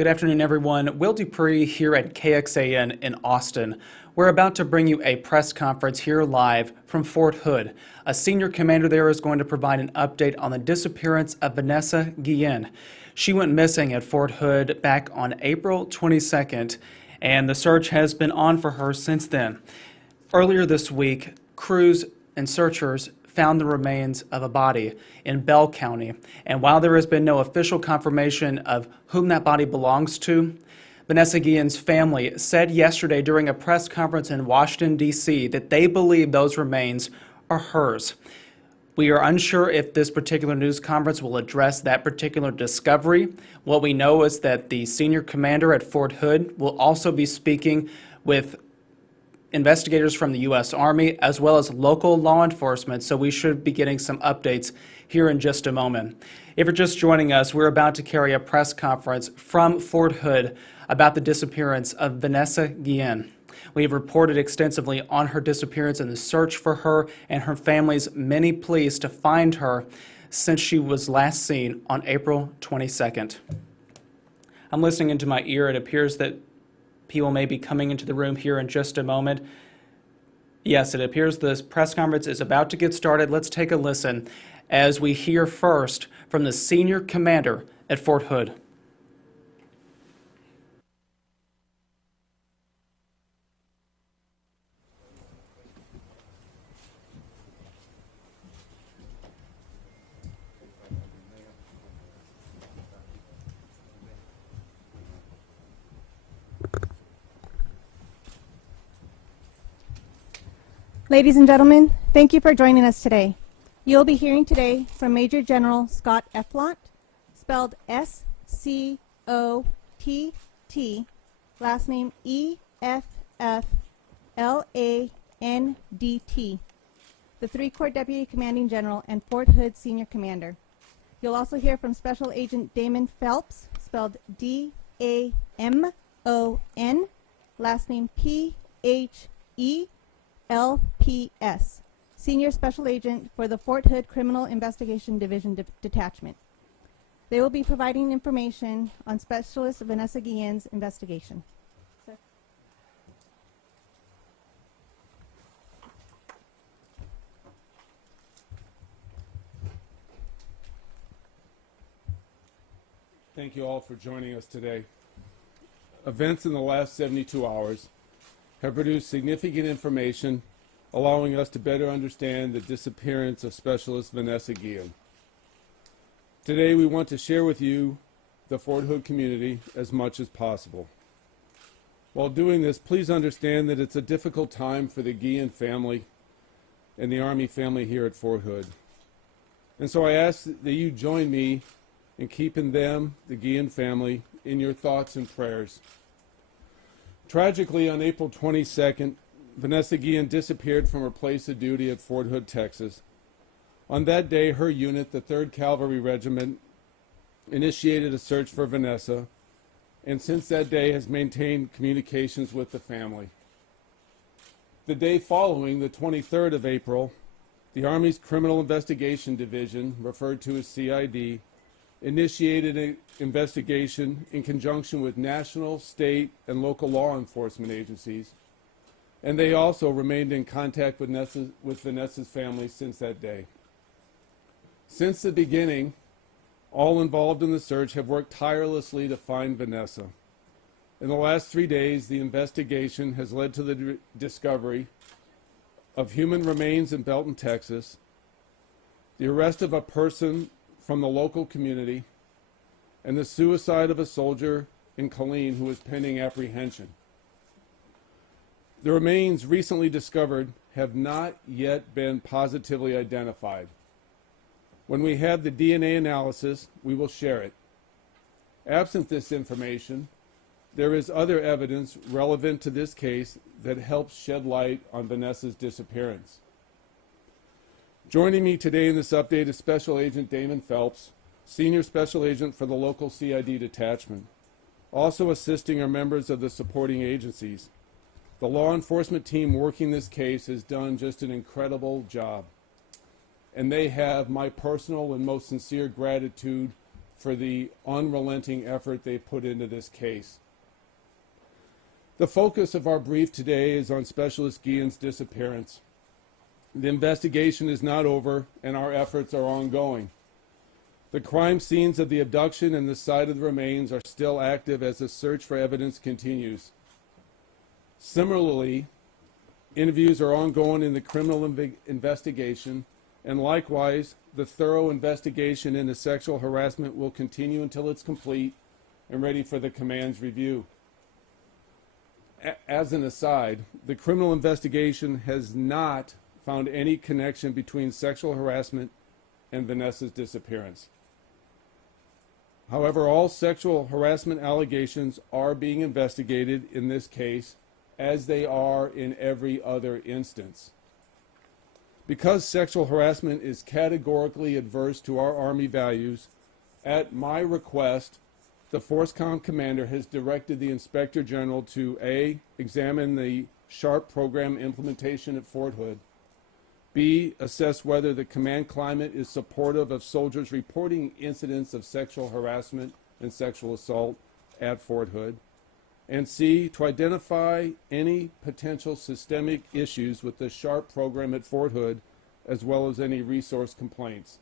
Good afternoon, everyone. Will Dupree here at KXAN in Austin. We're about to bring you a press conference here live from Fort Hood. A senior commander there is going to provide an update on the disappearance of Vanessa Guillen. She went missing at Fort Hood back on April 22nd, and the search has been on for her since then. Earlier this week, crews and searchers found the remains of a body in Bell County. And while there has been no official confirmation of whom that body belongs to, Vanessa Guillen's family said yesterday during a press conference in Washington, D.C. that they believe those remains are hers. We are unsure if this particular news conference will address that particular discovery. What we know is that the senior commander at Fort Hood will also be speaking with investigators from the U.S. Army as well as local law enforcement, so we should be getting some updates here in just a moment. If you're just joining us, we're about to carry a press conference from Fort Hood about the disappearance of Vanessa Guillen. We have reported extensively on her disappearance and the search for her and her family's many pleas to find her since she was last seen on April 22nd. I'm listening into my ear. It appears that people may be coming into the room here in just a moment. Yes, it appears this press conference is about to get started. Let's take a listen as we hear first from the senior commander at Fort Hood. Ladies and gentlemen, thank you for joining us today. You'll be hearing today from Major General Scott Eflont, spelled S-C-O-T-T, last name E-F-F-L-A-N-D-T, the 3-Corps Deputy Commanding General and Fort Hood Senior Commander. You'll also hear from Special Agent Damon Phelps, spelled D-A-M-O-N, last name P-H-E, LPS, Senior Special Agent for the Fort Hood Criminal Investigation Division Detachment. They will be providing information on Specialist Vanessa Guillen's investigation. Sir. Thank you all for joining us today. Events in the last 72 hours have produced significant information allowing us to better understand the disappearance of Specialist Vanessa Guillen. Today we want to share with you, the Fort Hood community, as much as possible. While doing this, please understand that it's a difficult time for the Guillen family and the Army family here at Fort Hood. And so I ask that you join me in keeping them, the Guillen family, in your thoughts and prayers. Tragically, on April 22nd, Vanessa Guillen disappeared from her place of duty at Fort Hood, Texas. On that day, her unit, the 3rd Cavalry Regiment, initiated a search for Vanessa, and since that day has maintained communications with the family. The day following, the 23rd of April, the Army's Criminal Investigation Division, referred to as CID, initiated an investigation in conjunction with national, state, and local law enforcement agencies, and they also remained in contact with Vanessa's family since that day. Since the beginning, all involved in the search have worked tirelessly to find Vanessa. In the last 3 days, the investigation has led to the discovery of human remains in Belton, Texas, the arrest of a person from the local community, and the suicide of a soldier in Killeen who is pending apprehension. The remains recently discovered have not yet been positively identified. When we have the DNA analysis, we will share it. Absent this information, there is other evidence relevant to this case that helps shed light on Vanessa's disappearance. Joining me today in this update is Special Agent Damon Phelps, Senior Special Agent for the local CID detachment. Also assisting are members of the supporting agencies. The law enforcement team working this case has done just an incredible job, and they have my personal and most sincere gratitude for the unrelenting effort they put into this case. The focus of our brief today is on Specialist Guillen's disappearance. The investigation is not over, and our efforts are ongoing. The crime scenes of the abduction and the site of the remains are still active as the search for evidence continues. Similarly, interviews are ongoing in the criminal investigation, and likewise, the thorough investigation into sexual harassment will continue until it's complete and ready for the command's review. As an aside, the criminal investigation has not found any connection between sexual harassment and Vanessa's disappearance. However, all sexual harassment allegations are being investigated in this case, as they are in every other instance. Because sexual harassment is categorically adverse to our Army values, at my request, the FORCECOM commander has directed the Inspector General to A, examine the SHARP program implementation at Fort Hood, B, assess whether the command climate is supportive of soldiers reporting incidents of sexual harassment and sexual assault at Fort Hood, and C, to identify any potential systemic issues with the SHARP program at Fort Hood, as well as any resource complaints.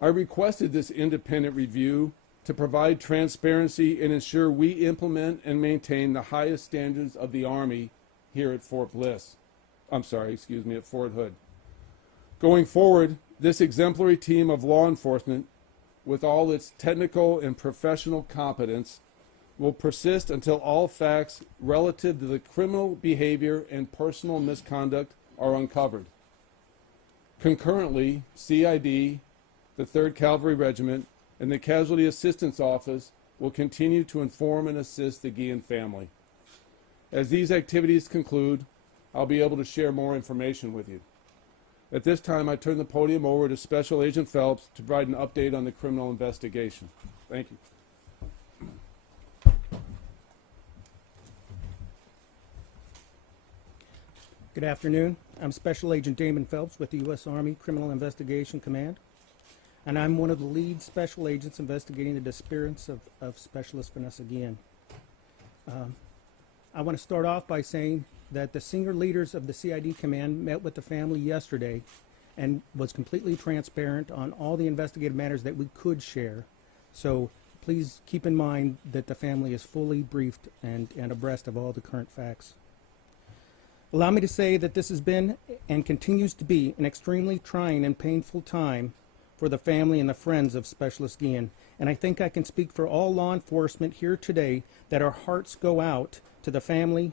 I requested this independent review to provide transparency and ensure we implement and maintain the highest standards of the Army here at Fort Hood. Going forward, this exemplary team of law enforcement, with all its technical and professional competence, will persist until all facts relative to the criminal behavior and personal misconduct are uncovered. Concurrently, CID, the 3rd Cavalry Regiment, and the Casualty Assistance Office will continue to inform and assist the Guillen family. As these activities conclude, I'll be able to share more information with you. At this time, I turn the podium over to Special Agent Phelps to provide an update on the criminal investigation. Thank you. Good afternoon. I'm Special Agent Damon Phelps with the U.S. Army Criminal Investigation Command, and I'm one of the lead special agents investigating the disappearance of Specialist Vanessa Guillen. I want to start off by saying that the senior leaders of the CID Command met with the family yesterday and was completely transparent on all the investigative matters that we could share. So please keep in mind that the family is fully briefed and abreast of all the current facts. Allow me to say that this has been and continues to be an extremely trying and painful time for the family and the friends of Specialist Guillen, and I think I can speak for all law enforcement here today that our hearts go out to the family,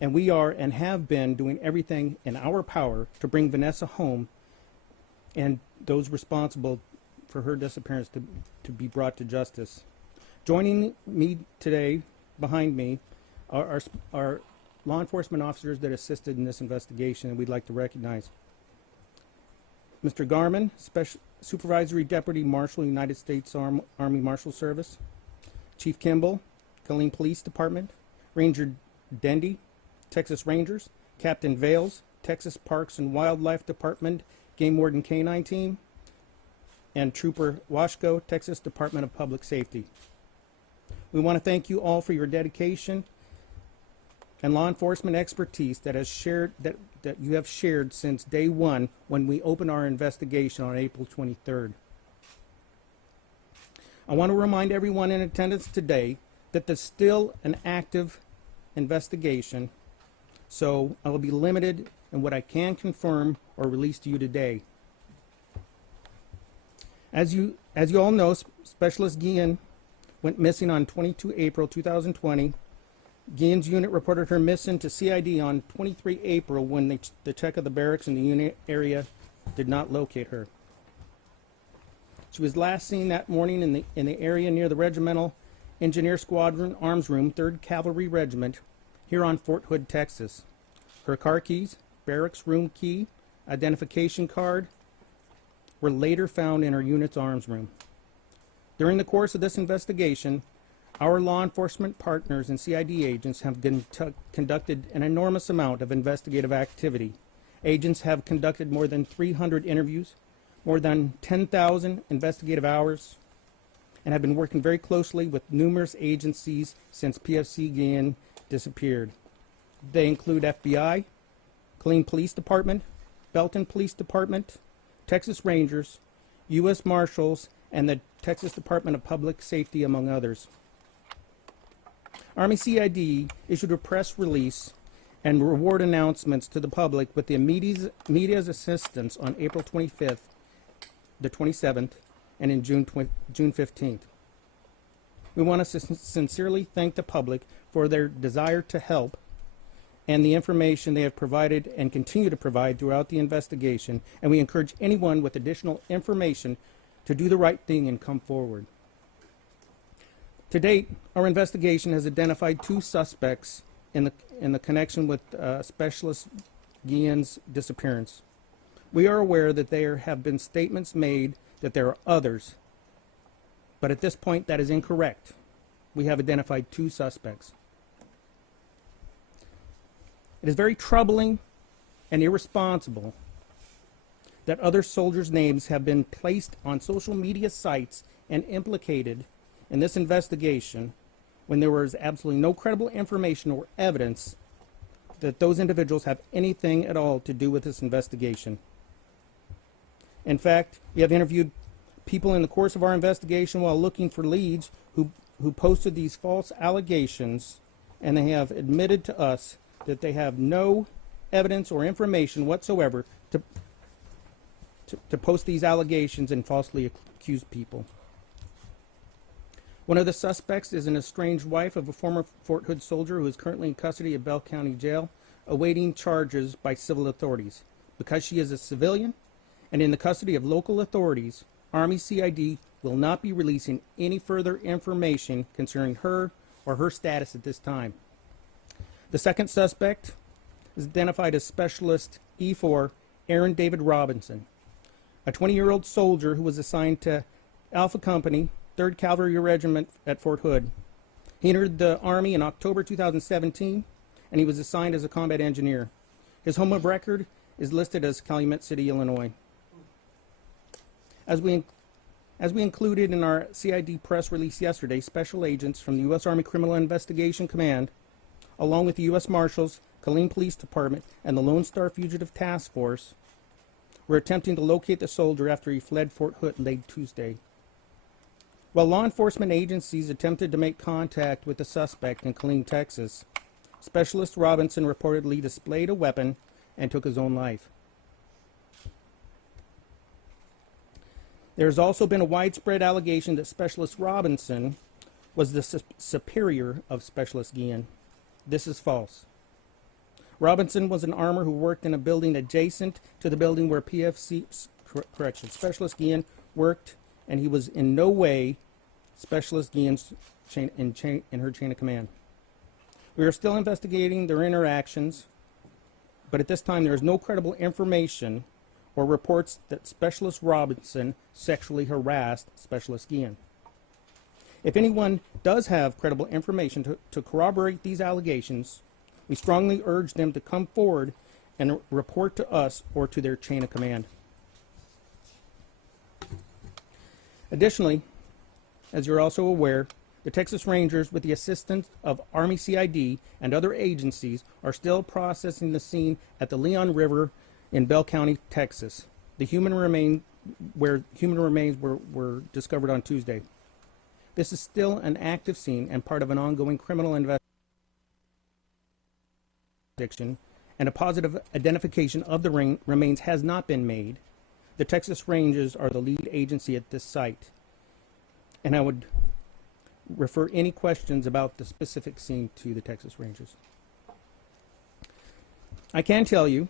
and we are and have been doing everything in our power to bring Vanessa home and those responsible for her disappearance to be brought to justice. Joining me today, behind me, are law enforcement officers that assisted in this investigation, and we'd like to recognize Mr. Garman, Supervisory Deputy Marshal, United States Army Marshal Service, Chief Kimball, Killeen Police Department, Ranger Dendy, Texas Rangers, Captain Vales, Texas Parks and Wildlife Department, Game Warden K-9 Team, and Trooper Washko, Texas Department of Public Safety. We want to thank you all for your dedication and law enforcement expertise that you have shared since day one when we opened our investigation on April 23rd. I want to remind everyone in attendance today that there's still an active investigation, so I will be limited in what I can confirm or release to you today. As you all know, Specialist Guillen went missing on 22 April 2020. Guillen's unit reported her missing to CID on 23 April when the check of the barracks in the unit area did not locate her. She was last seen that morning in the area near the Regimental Engineer Squadron Arms Room, 3rd Cavalry Regiment, here on Fort Hood, Texas. Her car keys, barracks room key, identification card were later found in her unit's arms room. During the course of this investigation, our law enforcement partners and CID agents have conducted an enormous amount of investigative activity. Agents have conducted more than 300 interviews, more than 10,000 investigative hours, and have been working very closely with numerous agencies since PFC Guillen disappeared. They include FBI, Killeen Police Department, Belton Police Department, Texas Rangers, U.S. Marshals, and the Texas Department of Public Safety, among others. Army CID issued a press release and reward announcements to the public with the media's assistance on April 25th, the 27th, and in June 15th. We want to sincerely thank the public for their desire to help and the information they have provided and continue to provide throughout the investigation, and we encourage anyone with additional information to do the right thing and come forward. To date, our investigation has identified 2 suspects in the connection with Specialist Guillen's disappearance. We are aware that there have been statements made that there are others, but at this point that is incorrect. We have identified 2 suspects. It is very troubling and irresponsible that other soldiers' names have been placed on social media sites and implicated in this investigation when there was absolutely no credible information or evidence that those individuals have anything at all to do with this investigation. In fact, we have interviewed people in the course of our investigation while looking for leads who posted these false allegations, and they have admitted to us that they have no evidence or information whatsoever to post these allegations and falsely accuse people. One of the suspects is an estranged wife of a former Fort Hood soldier who is currently in custody at Bell County Jail, awaiting charges by civil authorities. Because she is a civilian and in the custody of local authorities, Army CID will not be releasing any further information concerning her or her status at this time. The second suspect is identified as Specialist E4 Aaron David Robinson, a 20-year-old soldier who was assigned to Alpha Company, 3rd Cavalry Regiment at Fort Hood. He entered the Army in October 2017, and he was assigned as a combat engineer. His home of record is listed as Calumet City, Illinois. As we included in our CID press release yesterday, special agents from the U.S. Army Criminal Investigation Command, along with the U.S. Marshals, Killeen Police Department, and the Lone Star Fugitive Task Force, were attempting to locate the soldier after he fled Fort Hood late Tuesday. While law enforcement agencies attempted to make contact with the suspect in Killeen, Texas, Specialist Robinson reportedly displayed a weapon and took his own life. There has also been a widespread allegation that Specialist Robinson was the superior of Specialist Guillen. This is false. Robinson was an armor who worked in a building adjacent to the building where Specialist Guillen worked, and he was in no way Specialist Guillen's in her chain of command. We are still investigating their interactions, but at this time there is no credible information or reports that Specialist Robinson sexually harassed Specialist Guillen. If anyone does have credible information to corroborate these allegations, we strongly urge them to come forward and report to us or to their chain of command. Additionally, as you're also aware, the Texas Rangers, with the assistance of Army CID and other agencies, are still processing the scene at the Leon River in Bell County, Texas, where human remains were discovered on Tuesday. This is still an active scene and part of an ongoing criminal investigation, and a positive identification of the remains has not been made. The Texas Rangers are the lead agency at this site, and I would refer any questions about the specific scene to the Texas Rangers. I can tell you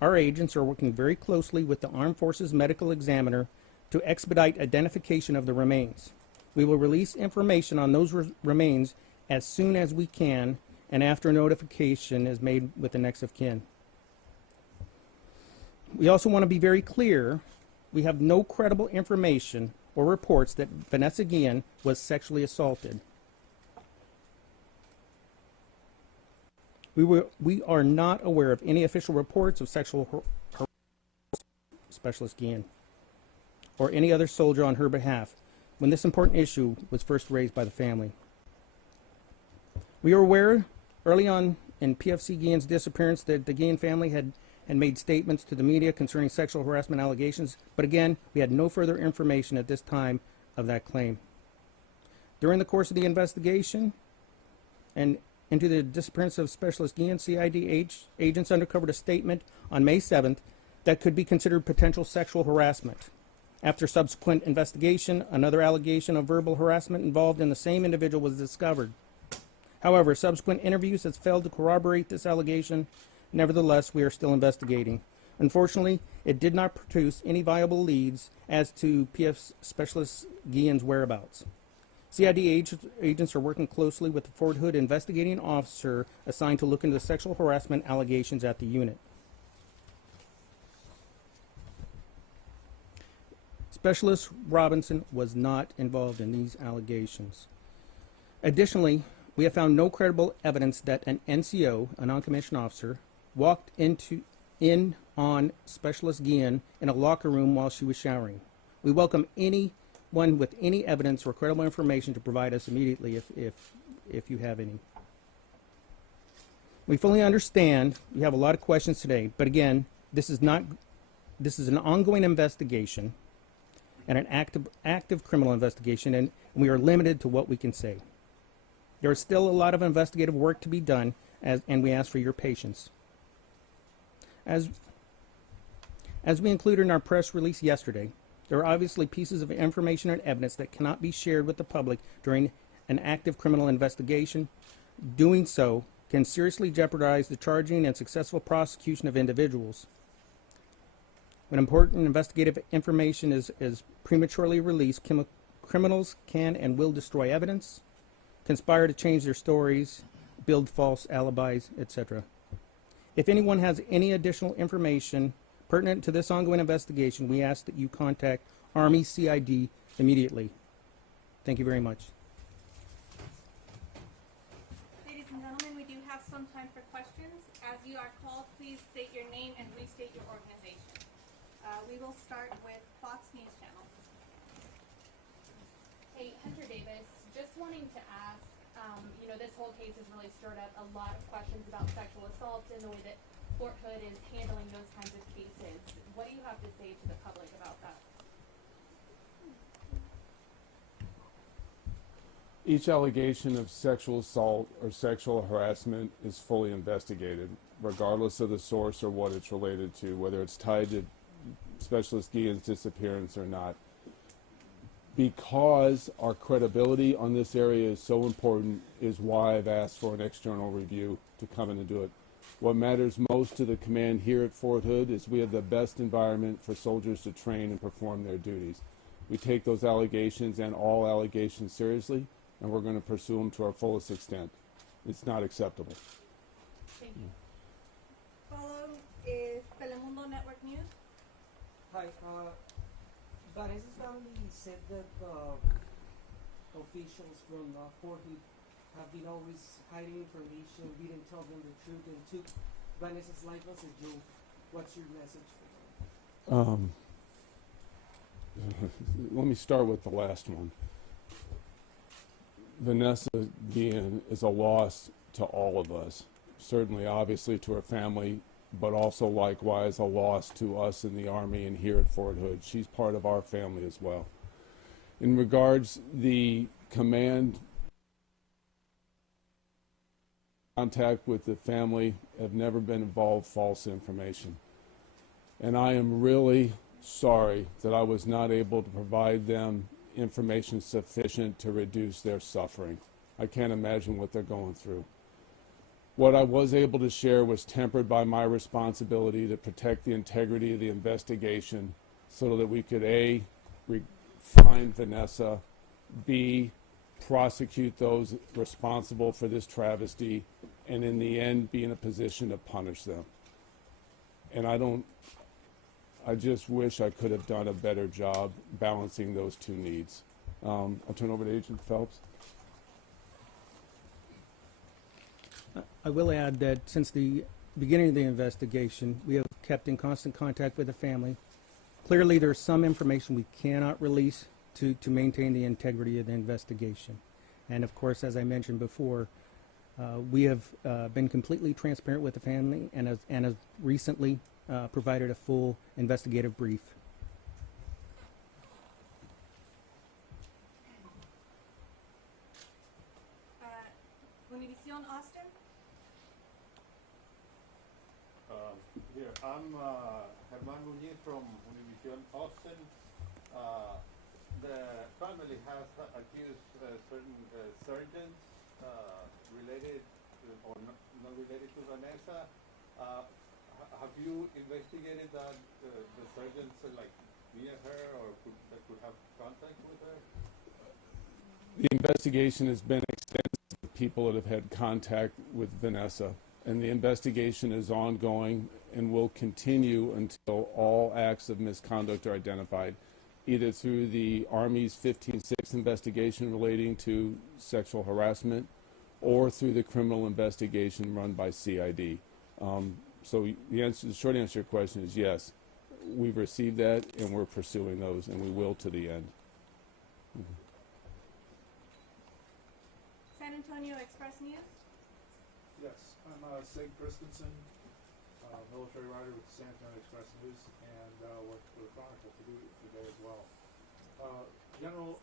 our agents are working very closely with the Armed Forces Medical Examiner to expedite identification of the remains. We will release information on those remains as soon as we can and after notification is made with the next of kin. We also want to be very clear, we have no credible information or reports that Vanessa Guillen was sexually assaulted. We are not aware of any official reports of sexual Specialist Guillen or any other soldier on her behalf when this important issue was first raised by the family. We were aware early on in PFC Guillen's disappearance that the Guillen family had made statements to the media concerning sexual harassment allegations, but again, we had no further information at this time of that claim. During the course of the investigation and into the disappearance of Specialist Guillen, CID agents uncovered a statement on May 7th that could be considered potential sexual harassment. After subsequent investigation, another allegation of verbal harassment involved in the same individual was discovered. However, subsequent interviews has failed to corroborate this allegation. Nevertheless, we are still investigating. Unfortunately, it did not produce any viable leads as to PF Specialist Guillen's whereabouts. CID agents are working closely with the Fort Hood investigating officer assigned to look into the sexual harassment allegations at the unit. Specialist Robinson was not involved in these allegations. Additionally, we have found no credible evidence that an NCO, a non-commissioned officer, walked in on Specialist Guillen in a locker room while she was showering. We welcome anyone with any evidence or credible information to provide us immediately if you have any. We fully understand you have a lot of questions today, but again, this is an ongoing investigation and an active criminal investigation, and we are limited to what we can say. There is still a lot of investigative work to be done, and we ask for your patience. As we included in our press release yesterday, there are obviously pieces of information and evidence that cannot be shared with the public during an active criminal investigation. Doing so can seriously jeopardize the charging and successful prosecution of individuals. When important investigative information is prematurely released, criminals can and will destroy evidence, conspire to change their stories, build false alibis, etc. If anyone has any additional information pertinent to this ongoing investigation, we ask that you contact Army CID immediately. Thank you very much. Ladies and gentlemen, we do have some time for questions. As you are called, please state your name and restate your organization. We will start with Fox News Channel. Hey, Hunter Davis, just wanting to ask, this whole case has really stirred up a lot of questions about sexual assault and the way that Fort Hood is handling those kinds of cases. What do you have to say to the public about that? Each allegation of sexual assault or sexual harassment is fully investigated, regardless of the source or what it's related to, whether it's tied to Specialist Guillen's disappearance or not. Because our credibility on this area is so important is why I've asked for an external review to come in and do it. What matters most to the command here at Fort Hood is we have the best environment for soldiers to train and perform their duties. We take those allegations and all allegations seriously, and we're going to pursue them to our fullest extent. It's not acceptable. Thank you. Follow is Telemundo Network News. Hi, Vanessa's family said that officials from Fort Hood have been always hiding information, didn't tell them the truth, and took Vanessa's life as a joke. What's your message for them? Let me start with the last one. Vanessa Guillen is a loss to all of us, certainly obviously to her family, but also likewise a loss to us in the Army and here at Fort Hood. She's part of our family as well. In regards the command, contact with the family have never been involved false information. And I am really sorry that I was not able to provide them information sufficient to reduce their suffering. I can't imagine what they're going through. What I was able to share was tempered by my responsibility to protect the integrity of the investigation so that we could A, find Vanessa, B, prosecute those responsible for this travesty, and in the end be in a position to punish them. And I just wish I could have done a better job balancing those two needs. I'll turn over to Agent Phelps. I will add that since the beginning of the investigation, we have kept in constant contact with the family. Clearly, there's some information we cannot release to maintain the integrity of the investigation. And of course, as I mentioned before, we have been completely transparent with the family and has recently provided a full investigative brief. Univision Austin. Here, I'm Germán Muñiz from Univision Austin. The family has accused certain surgeons related or not related to Vanessa. Have you investigated that the surgeons like near her or that could have contact with her? The investigation has been extensive with people that have had contact with Vanessa, and the investigation is ongoing and will continue until all acts of misconduct are identified, either through the Army's 15-6 investigation relating to sexual harassment or through the criminal investigation run by CID. So the short answer to your question is yes. We've received that and we're pursuing those, and we will to the end. San Antonio Express News. Yes, I'm Sig Christensen, military writer with the San Antonio Express News, and work for the Chronicle today as well. General,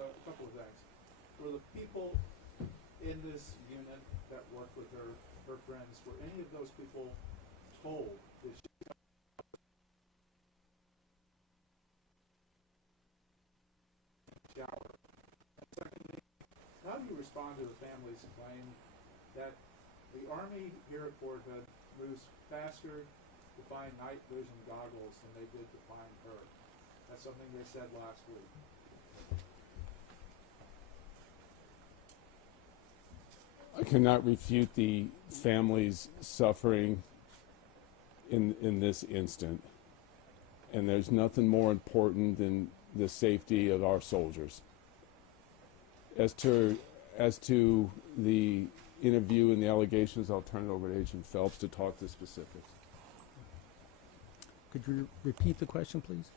a couple of things. For the people in this unit that worked with her friends, were any of those people told that she shower? And secondly, how do you respond to the family's claim that the Army here at Fort Hood moves faster to find night vision goggles than they did to find her? That's something they said last week. I cannot refute the family's suffering in this instant, and there's nothing more important than the safety of our soldiers. As to the interview and the allegations, I'll turn it over to Agent Phelps to talk to specifics. Could you repeat the question, please?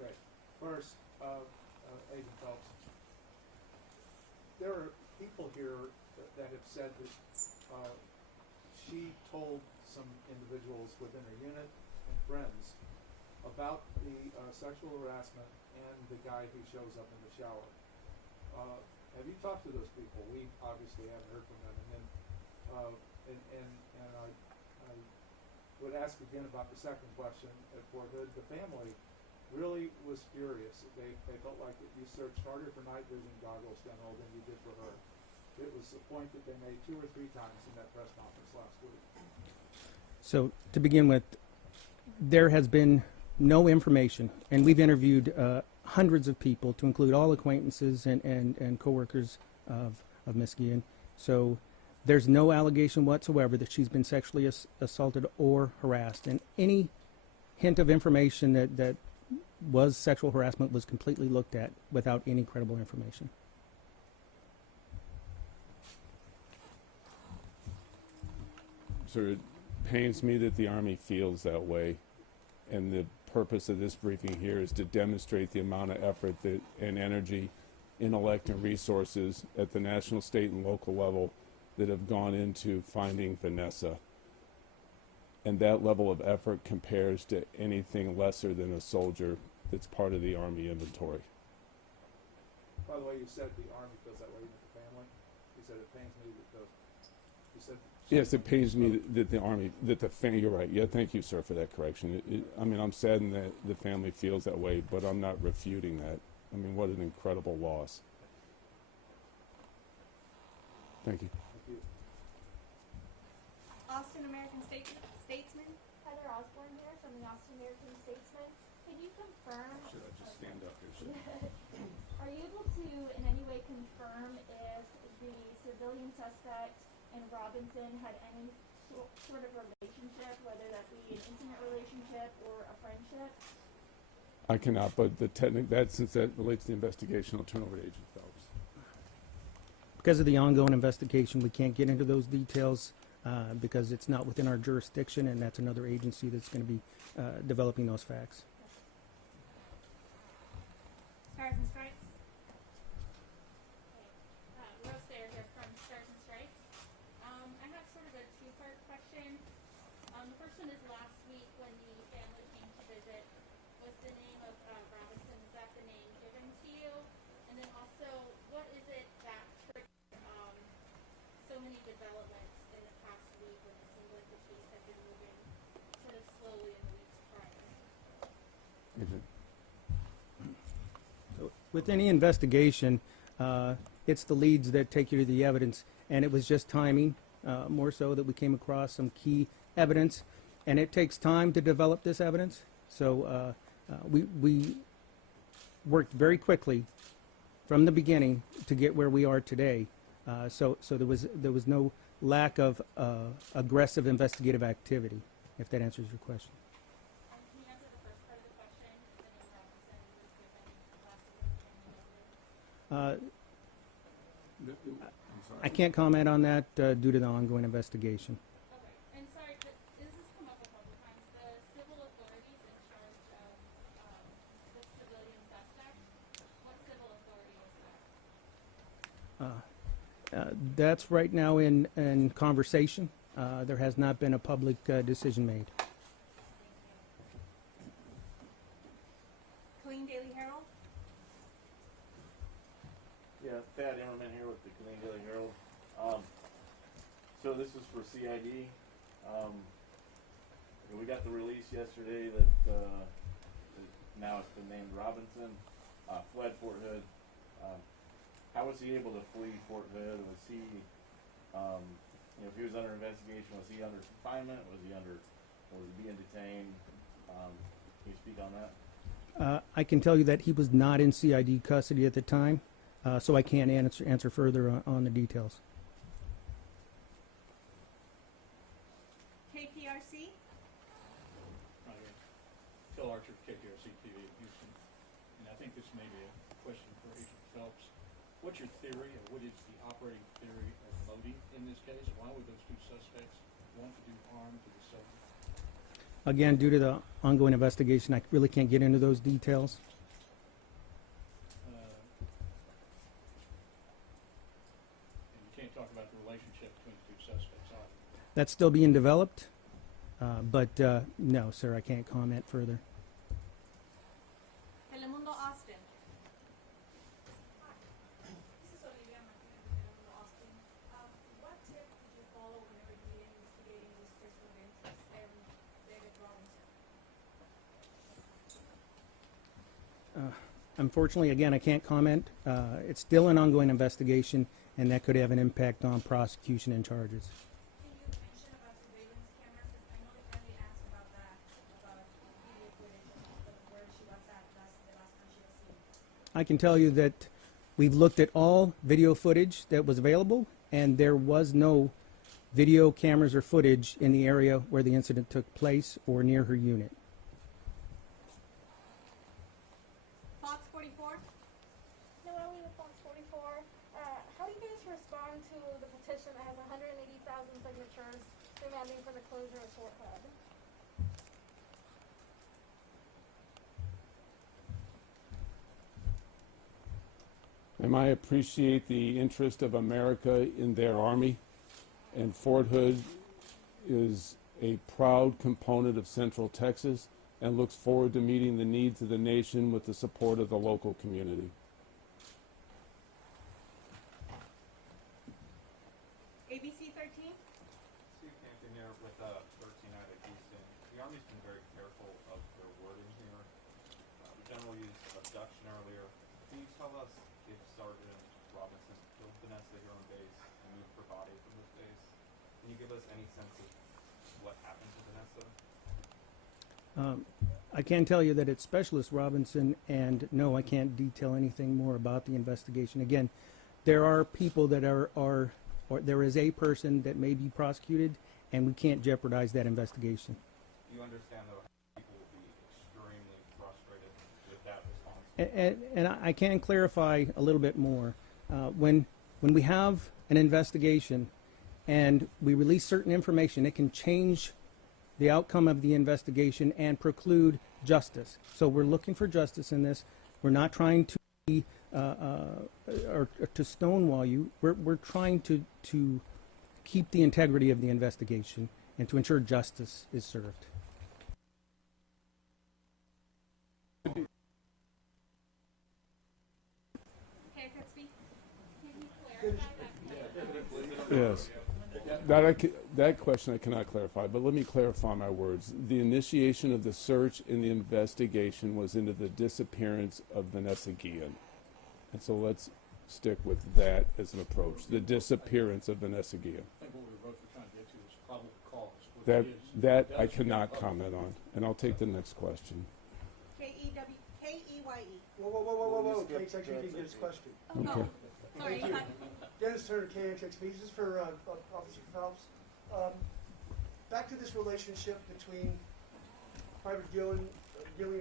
Okay. First, Agent Phelps, there are people here that have said that she told some individuals within her unit and friends about the sexual harassment and the guy who shows up in the shower. Have you talked to those people? We obviously haven't heard from them. And I would ask again about the second question at Fort Hood. The family really was furious. They felt like that you searched harder for night vision goggles, General, than you did for her. It was the point that they made 2 or 3 times in that press conference last week. So to begin with, there has been no information, and we've interviewed hundreds of people, to include all acquaintances and coworkers of Ms. Guillen. So there's no allegation whatsoever that she's been sexually assaulted or harassed, and any hint of information that was sexual harassment was completely looked at without any credible information. So it pains me that the Army feels that way, and the purpose of this briefing here is to demonstrate the amount of effort and energy, intellect, and resources at the national, state, and local level that have gone into finding Vanessa. And that level of effort compares to anything lesser than a soldier that's part of the Army inventory. By the way, you said the Army feels that way with the family. You said it pains me that you said. Yes, it pains me that the Army, you're right. Yeah, thank you, sir, for that correction. I mean, I'm saddened that the family feels that way, but I'm not refuting that. I mean, what an incredible loss. Thank you. Thank you. Austin American Statesman. Heather Osborne here from the Austin American Statesman. Can you confirm? Should I just stand up here? Are you able to in any way confirm if the civilian suspect and Robinson had any sort of relationship, whether that be an intimate relationship or a friendship? I cannot, but since that relates to the investigation, I'll turn over to Agent Phelps. Because of the ongoing investigation, we can't get into those details because it's not within our jurisdiction, and that's another agency that's going to be developing those facts. The first one is last week when the family came to visit. Was the name of Robinson, is that the name given to you? And then also, what is it that triggered so many developments in the past week when it seemed like the case had been moving sort of slowly in the weeks prior? With any investigation, it's the leads that take you to the evidence, and it was just timing, more so that we came across some key evidence, and it takes time to develop this evidence. So we worked very quickly from the beginning to get where we are today. So there was no lack of aggressive investigative activity, if that answers your question. And can you answer the first part of the question? The name Robinson was given last week when the family visited. I'm sorry. I can't comment on that due to the ongoing investigation. Okay, and sorry, but this has come up a couple times. The civil authorities in charge of the civilian suspect, what civil authority is that? That's right now in conversation. There has not been a public decision made. Killeen Daily Herald. Yeah, Thad Emmerman here with the Killeen Daily Herald. So this is for CID. We got the release yesterday that now it's been named Robinson, fled Fort Hood. How was he able to flee Fort Hood? Was he, if he was under investigation, was he under confinement? Was he being detained? Can you speak on that? I can tell you that he was not in CID custody at the time, so I can't answer further on the details. KPRC. Hi, Phil Archer, KPRC TV in Houston, and I think this may be a question for Agent Phelps. What's your theory, or what is the operating theory of motive in this case? Why would those two suspects want to do harm to the subject? Again, due to the ongoing investigation, I really can't get into those details. And you can't talk about the relationship between the two suspects either. That's still being developed, but no, sir, I can't comment further. Telemundo Austin. This is Olivia Martinez with Telemundo Austin. What tip did you follow whenever you began investigating this person of interest and David Robinson? Unfortunately, again, I can't comment. It's still an ongoing investigation, and that could have an impact on prosecution and charges. Can you mention about surveillance cameras? 'Cause I know the family asked about that, about video footage of where she was at the last time she was seen. I can tell you that we've looked at all video footage that was available, and there was no video cameras or footage in the area where the incident took place or near her unit. Fox 44. Noelle with Fox 44. How do you guys respond to the petition that has 180,000 signatures demanding for the closure of Fort Hood? I appreciate the interest of America in their army, and Fort Hood is a proud component of Central Texas and looks forward to meeting the needs of the nation with the support of the local community. ABC 13. Steve Hampton here with 13 out of Houston. The Army's been very careful of their wording here. The General used abduction earlier. Can you tell us if Sergeant Robinson killed Vanessa here on base and moved her body from this base? Can you give us any sense of what happened to Vanessa? I can tell you that it's Specialist Robinson, and no, I can't detail anything more about the investigation. Again, there are people that or there is a person that may be prosecuted, and we can't jeopardize that investigation. You understand, though, how people will be extremely frustrated with that response? And I can clarify a little bit more. When we have an investigation and we release certain information, it can change the outcome of the investigation and preclude justice. So we're looking for justice in this. We're not trying to be, or to stonewall you. We're trying to keep the integrity of the investigation and to ensure justice is served. Okay, Crispy, can you clarify that? Yes. That question I cannot clarify, but let me clarify my words. The initiation of the search and the investigation was into the disappearance of Vanessa Guillen. And so let's stick with that as an approach. The disappearance of Vanessa Guillen. I think what we were both trying to get to is probable cause. What That is. that I cannot comment on. And I'll take the next question. K-E-Y-E. Whoa, whoa, whoa, whoa, whoa, whoa, KXXV didn't get his question. Oh, sorry. Dennis Turner, KXXV, this is for Officer Phelps. Back to this relationship between Private Gillen and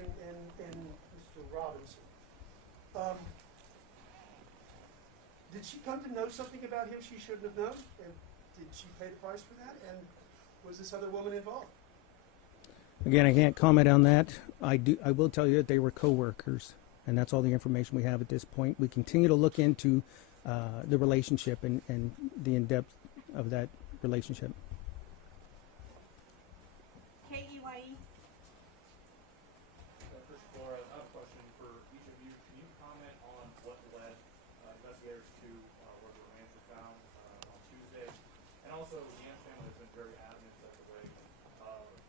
Mr. Robinson. Did she come to know something about him she shouldn't have known? And did she pay the price for that? And was this other woman involved? Again, I can't comment on that. I will tell you that they were co-workers, and that's all the information we have at this point. We continue to look into the relationship and the in-depth of that relationship. K-E-Y-E. First Flores, I have a question for each of you. Can you comment on what led investigators to where the remains were found on Tuesday? And also, the Yance family has been very adamant that the way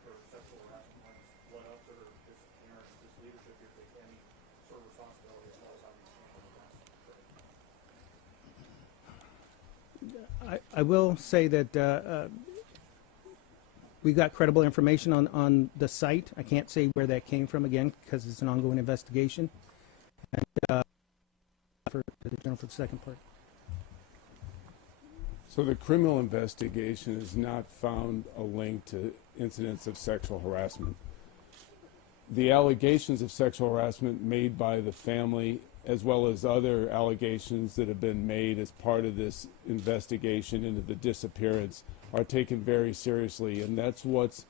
her sexual harassment claims led up to her disappearance. Does leadership here take any sort of responsibility as well as how these handled the rest? I will say that we got credible information on the site. I can't say where that came from again because it's an ongoing investigation. And for the second part. So the criminal investigation has not found a link to incidents of sexual harassment. The allegations of sexual harassment made by the family, as well as other allegations that have been made as part of this investigation into the disappearance, are taken very seriously. And that's what's,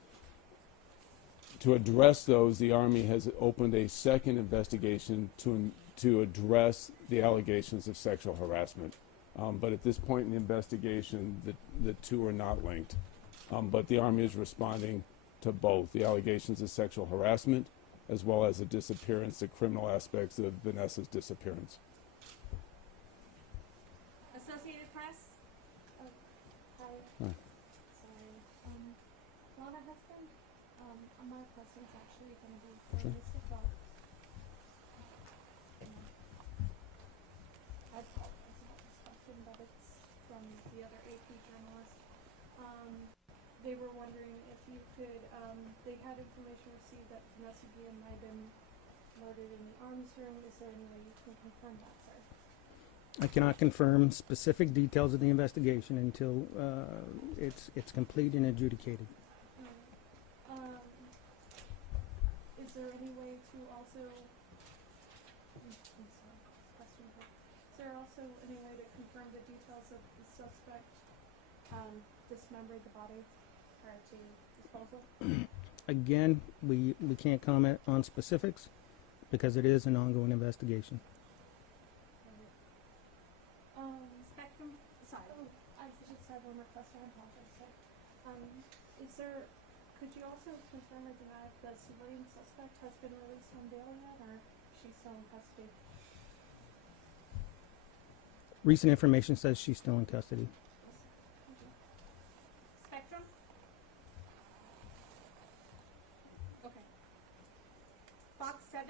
to address those, the Army has opened a second investigation to address the allegations of sexual harassment. But at this point in the investigation, the two are not linked. But the Army is responding to both the allegations of sexual harassment as well as the disappearance, the criminal aspects of Vanessa's disappearance. Associated Press. Hi. Hi. Sorry. Lana Husband, my question is actually going to be for Sure. Mr. Phelps. I apologize about this question, but it's from the other AP journalist. They were wondering if you could, they had information received that Vanessa Guillen might have been murdered in the arms room. Is there any way you can confirm that, sir? I cannot confirm specific details of the investigation until it's complete and adjudicated. Is there any way to also, I'm sorry, question here. Is there also any way to confirm the details of the suspect dismembered the body prior to disposal? Again, we can't comment on specifics because it is an ongoing investigation. Spectrum, sorry, I just have one more question, I apologize, sir. Could you also confirm or deny if the civilian suspect has been released on bail yet, or is she still in custody? Recent information says she's still in custody. Spectrum? Okay. Fox 7.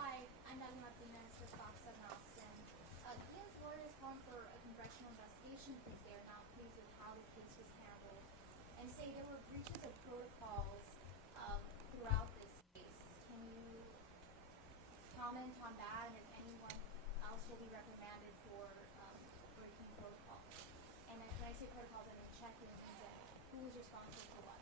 Hi, I'm Evan Martinez with Fox 7 Austin. Guillen's lawyer is calling for a congressional investigation because they are not pleased with how the case was handled and say there were breaches of protocols throughout this case. Can you comment on that, and if anyone else will be reprimanded for breaking protocol? And then when I say protocols, I mean check-ins and who was responsible for what?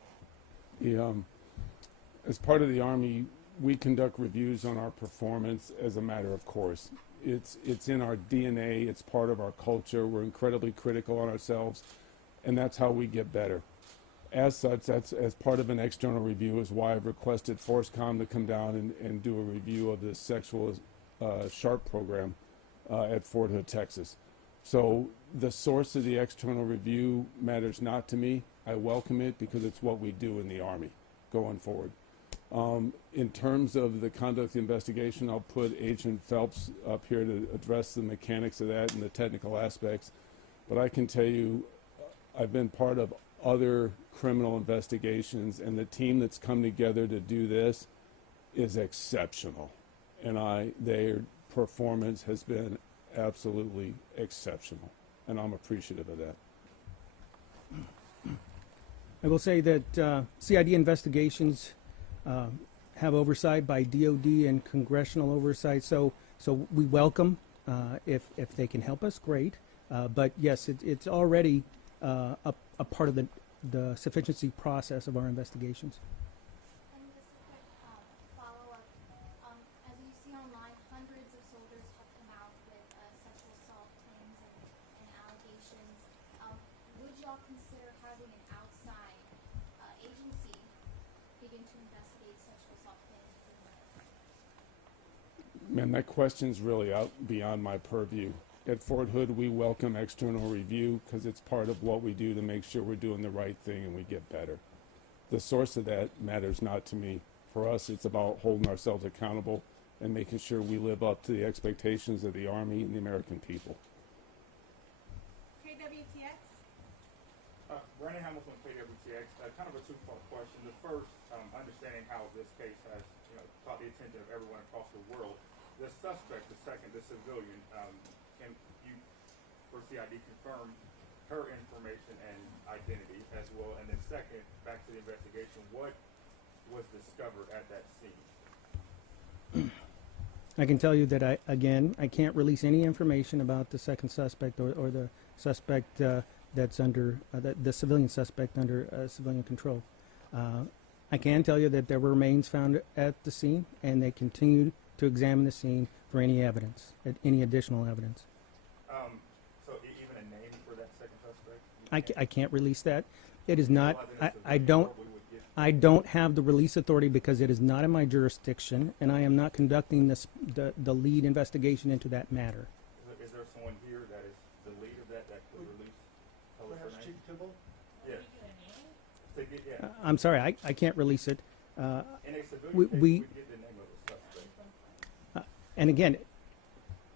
As part of the Army, we conduct reviews on our performance as a matter of course. It's in our DNA, it's part of our culture. We're incredibly critical on ourselves, and that's how we get better. As such, that's as part of an external review is why I've requested FORSCOM to come down and do a review of the sexual SHARP program at Fort Hood, Texas. So the source of the external review matters not to me. I welcome it because it's what we do in the Army going forward. In terms of the conduct of the investigation, I'll put Agent Phelps up here to address the mechanics of that and the technical aspects. But I can tell you, I've been part of other criminal investigations, and the team that's come together to do this is exceptional. And their performance has been absolutely exceptional, and I'm appreciative of that. I will say that CID investigations have oversight by DOD and congressional oversight, so we welcome if they can help us, great. But yes, it's already a part of the sufficiency process of our investigations. And just a quick follow-up. As you see online, hundreds of soldiers have come out with sexual assault claims and allegations. Would y'all consider having an outside agency begin to investigate sexual assault claims? Man, that question's really out beyond my purview. At Fort Hood, we welcome external review because it's part of what we do to make sure we're doing the right thing and we get better. The source of that matters not to me. For us, it's about holding ourselves accountable and making sure we live up to the expectations of the Army and the American people. KWTX? Brandon Hamilton, KWTX. Kind of a two-part question. The first, understanding how this case has caught the attention of everyone across the world. The suspect, the second, the civilian, can you, for CID, confirm her information and identity as well? And then second, back to the investigation, what was discovered at that scene? I can tell you that I can't release any information about the second suspect or the suspect that's under the civilian suspect under civilian control. I can tell you that there were remains found at the scene, and they continue to examine the scene for any evidence, any additional evidence. So even a name for that second suspect? I can't release that. It is not. I don't have the release authority because it is not in my jurisdiction, and I am not conducting the lead investigation into that matter. Is there someone here that is the lead of that could release? Perhaps Chief Kimball? Yes. Yeah. I'm sorry, I can't release it. In a civilian case, we get the name of the suspect. And again,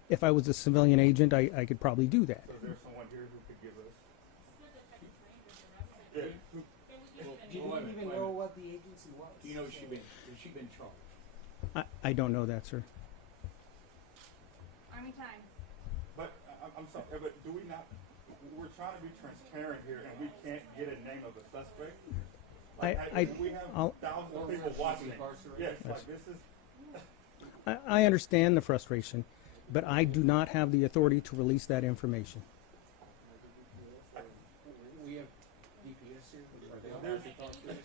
if I was a civilian agent, I could probably do that. So is there someone here who could give us? Do you even know what the agency was? Do you know has she been charged? I don't know that, sir. Army time. But I'm sorry, but do we not? We're trying to be transparent here, and we can't get a name of a suspect. We have thousands of people watching. Yes, like this is. I understand the frustration, but I do not have the authority to release that information. We have DPS here. Are they allowed to talk to us?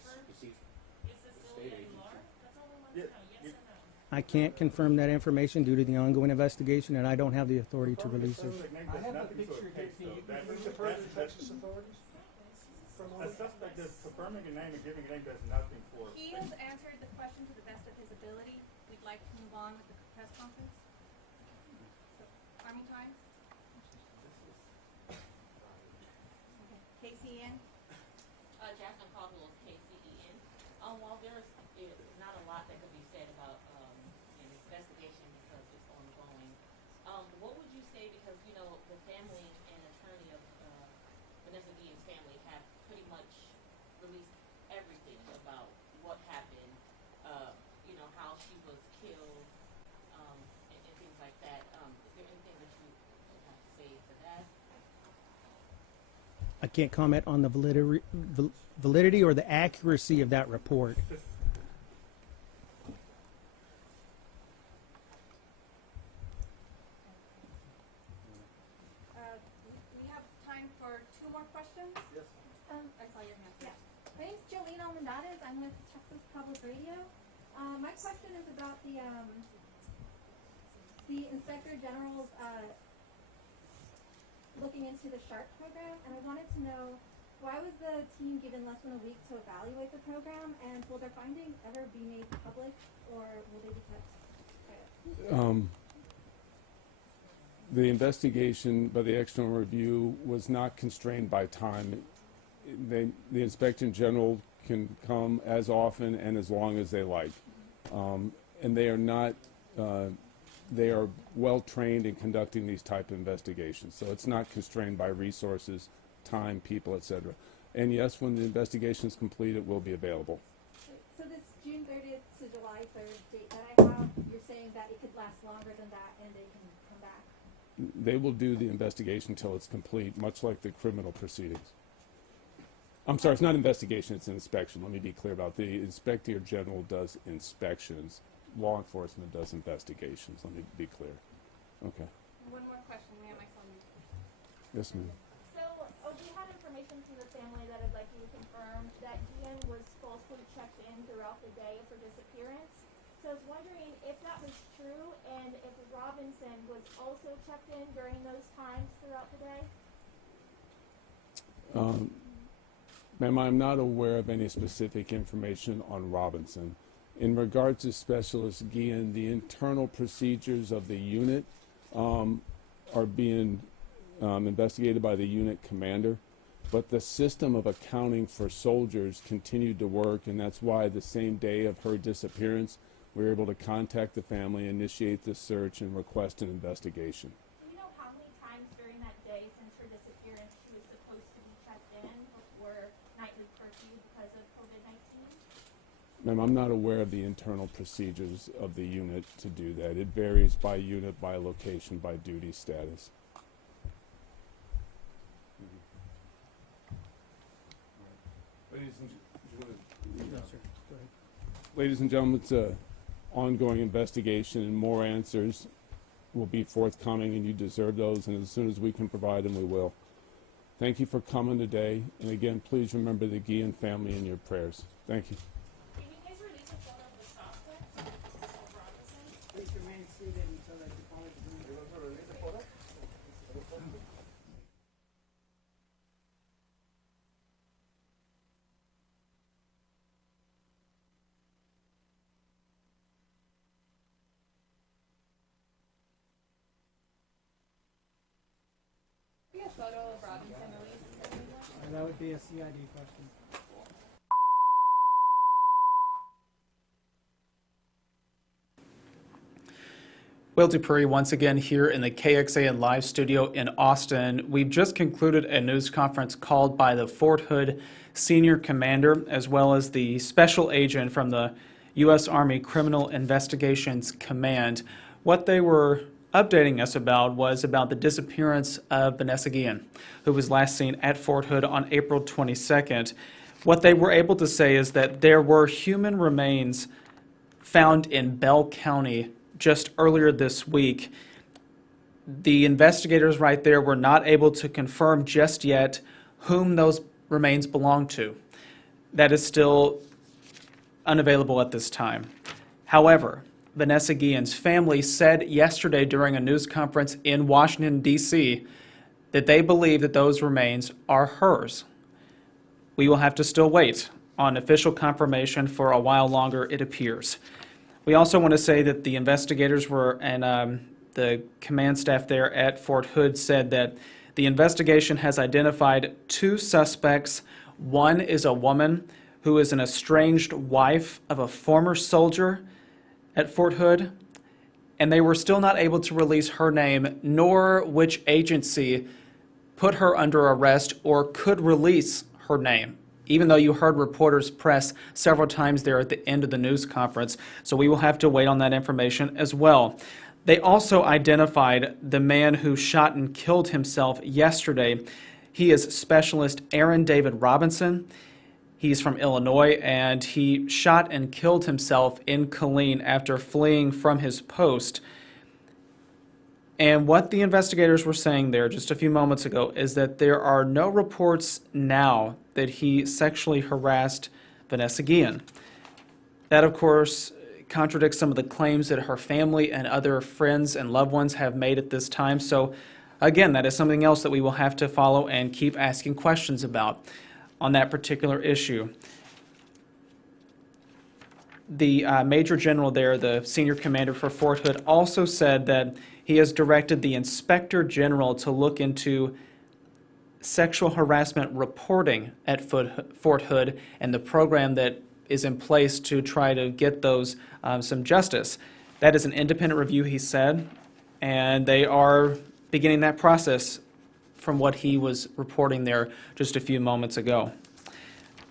I can't confirm that information due to the ongoing investigation, and I don't have the authority to release it. I have a picture here. Can you Defer to the Texas authorities? A suspect is confirming a name and giving a name does nothing for. He has answered the question to the best of his ability. We'd like to move on with the press conference. So, Army time. Okay. KCEN. Jasmine Caldwell, KCEN. While there's not a lot that could be said about an investigation because it's ongoing, what would you say, because the family and attorney of Vanessa Guillen's family have pretty much released everything about what happened, how she was killed, and things like that. Is there anything that you would have to say to that? I can't comment on the validity or the accuracy of that report. We have time for 2 more questions. Yes. I saw your hand. Yeah. My name's Jolene Almendarez. I'm with Texas Public Radio. My question is about the Inspector General's looking into the SHARP program, and I wanted to know, why was the team given less than a week to evaluate the program, and will their findings ever be made public, or will they be kept private? The investigation by the external review was not constrained by time. the Inspector General can come as often and as long as they like. And they are not, they are well trained in conducting these type of investigations. So it's not constrained by resources, time, people, etc. And yes, when the investigation is complete, it will be available. So this June 30th to July 3rd date that I have, you're saying that it could last longer than that and they can come back? They will do the investigation until it's complete, much like the criminal proceedings. I'm sorry, it's not investigation, it's an inspection. Let me be clear about it. The Inspector General does inspections. Law enforcement does investigations. Let me be clear. Okay. One more question, ma'am. I saw you. Yes, ma'am. So, we had information from the family that I'd like you to confirm that Guillen was falsely checked in throughout the day of her disappearance. So I was wondering if that was true and if Robinson was also checked in during those times throughout the day. Ma'am, I'm not aware of any specific information on Robinson. In regards to Specialist Guillen, the internal procedures of the unit are being investigated by the unit commander, but the system of accounting for soldiers continued to work, and that's why the same day of her disappearance, we were able to contact the family, initiate the search, and request an investigation. Do you know how many times during that day since her disappearance she was supposed to be checked in before nightly curfew because of COVID-19? Ma'am, I'm not aware of the internal procedures of the unit to do that. It varies by unit, by location, by duty status. Ladies and gentlemen, it's an ongoing investigation, and more answers will be forthcoming, and you deserve those, and as soon as we can provide them, we will. Thank you for coming today, and again, please remember the Guillen family in your prayers. Thank you. Can you guys release a photo of the suspect of Robinson? Please remain seated until I call it. You want to release the photo? Be a photo of Robinson released. That would be a CID question. Will Dupree once again here in the KXAN live studio in Austin. We've just concluded a news conference called by the Fort Hood senior commander as well as the special agent from the U.S. Army Criminal Investigations Command. What they were updating us about was about the disappearance of Vanessa Guillen, who was last seen at Fort Hood on April 22nd. What they were able to say is that there were human remains found in Bell County just earlier this week. The investigators right there were not able to confirm just yet whom those remains belong to. That is still unavailable at this time. However, Vanessa Guillen's family said yesterday during a news conference in Washington, D.C., that they believe that those remains are hers. We will have to still wait on official confirmation for a while longer, it appears. We also want to say that the investigators were, and the command staff there at Fort Hood said that the investigation has identified 2 suspects. One is a woman who is an estranged wife of a former soldier at Fort Hood, and they were still not able to release her name nor which agency put her under arrest or could release her name, even though you heard reporters press several times there at the end of the news conference. So we will have to wait on that information as well. They also identified the man who shot and killed himself yesterday. He is Specialist Aaron David Robinson. He's from Illinois, and he shot and killed himself in Killeen after fleeing from his post. And what the investigators were saying there just a few moments ago is that there are no reports now that he sexually harassed Vanessa Guillen. That, of course, contradicts some of the claims that her family and other friends and loved ones have made at this time. So, again, that is something else that we will have to follow and keep asking questions about on that particular issue. The Major General there, the senior commander for Fort Hood, also said that he has directed the Inspector General to look into sexual harassment reporting at Fort Hood and the program that is in place to try to get those some justice. That is an independent review, he said, and they are beginning that process from what he was reporting there just a few moments ago.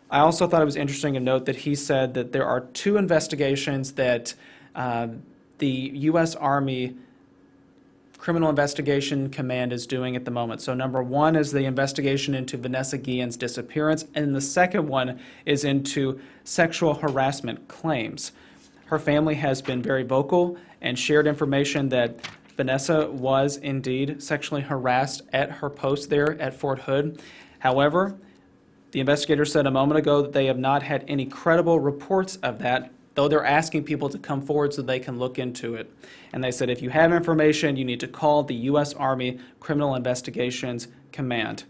I also thought it was interesting to note that he said that there are 2 investigations that the U.S. Army Criminal Investigation Command is doing at the moment. So number 1 is the investigation into Vanessa Guillen's disappearance, and the second one is into sexual harassment claims. Her family has been very vocal and shared information that Vanessa was indeed sexually harassed at her post there at Fort Hood. However, the investigators said a moment ago that they have not had any credible reports of that, though they're asking people to come forward so they can look into it. And they said if you have information, you need to call the U.S. Army Criminal Investigations Command.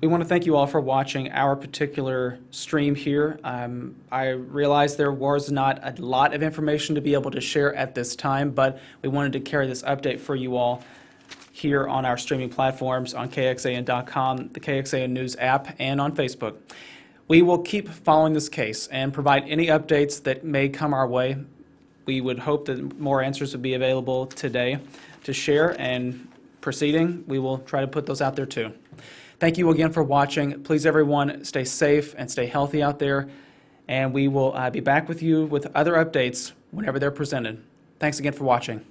We want to thank you all for watching our particular stream here. I realize there was not a lot of information to be able to share at this time, but we wanted to carry this update for you all here on our streaming platforms on KXAN.com, the KXAN News app, and on Facebook. We will keep following this case and provide any updates that may come our way. We would hope that more answers would be available today to share, and proceeding, we will try to put those out there too. Thank you again for watching. Please, everyone, stay safe and stay healthy out there, and we will be back with you with other updates whenever they're presented. Thanks again for watching.